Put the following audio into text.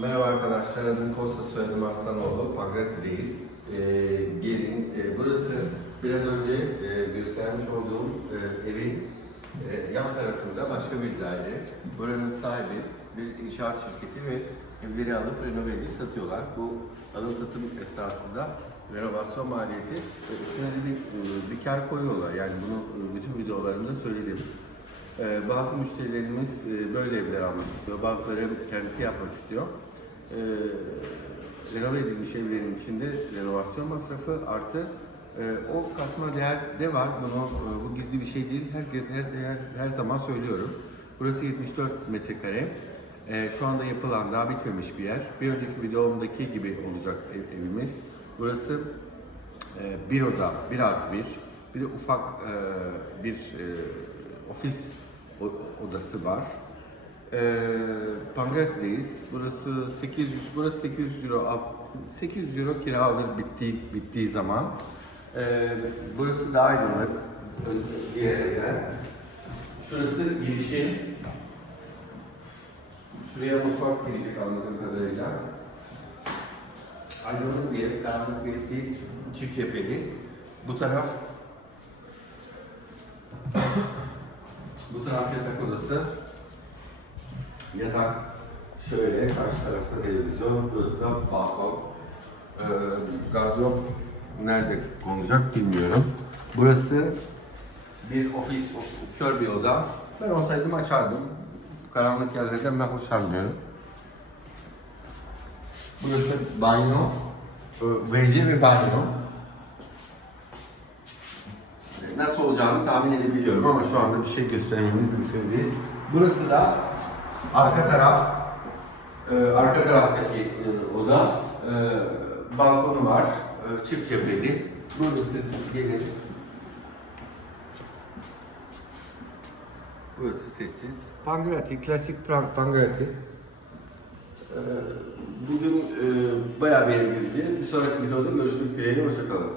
Merhaba arkadaşlar, adım Kosta, soyadım Arslanoğlu. Pankratili'deyiz. Ee, gelin, e, burası biraz önce e, göstermiş olduğum e, evin e, yan tarafında başka bir daire. Buranın sahibi bir inşaat şirketi ve evleri alıp renove edip satıyorlar. Bu alım satım esnasında renovasyon maliyeti ve üstüne bir, e, bir kar koyuyorlar. Yani bunu e, bütün videolarımda söyledim. Ee, bazı müşterilerimiz e, böyle evler almak istiyor, bazıları kendisi yapmak istiyor. Ee, renove edilmiş evlerin içinde renovasyon masrafı artı e, o katma değer de var. Bunu, e, bu gizli bir şey değil. Herkes her, her, her zaman söylüyorum. Burası 74 metrekare. Ee, şu anda yapılan, daha bitmemiş bir yer. Bir önceki videomdaki gibi olacak ev- evimiz. Burası e, bir oda, bir artı bir. Bir de ufak e, bir e, ofis odası var. E, Pankrat'teyiz. Burası 800, burası 800 euro, al- 800 euro kira alır bittiği, bittiği zaman. E, burası daha aydınlık diğer evden. Şurası girişi. Şuraya mutfak girecek anladığım kadarıyla. Aydınlık bir ev, karanlık bir ev değil, çift cepheli. Bu taraf bu taraf yatak odası. Yatak şöyle, karşı tarafta televizyon, burası da balkon. Ee, gardırop nerede konulacak bilmiyorum. Burası bir ofis, kör bir oda. Ben olsaydım açardım. Karanlık yerlerden ben hoşlanmıyorum. Burası banyo. Ee, WC ve banyo. Nasıl olacağını tahmin edebiliyorum ama şu anda bir şey göstermemiz mümkün değil. Burası da arka taraf, e, arka taraftaki e, oda. E, balkonu var, e, çift cepheli. Buyurun siz gelin. Burası sessiz. Pangrati, klasik Pangrati. Ee, Bugün e, bayağı bir yere gezeceğiz. Bir sonraki videoda görüşmek dileğiyle. Hoşçakalın.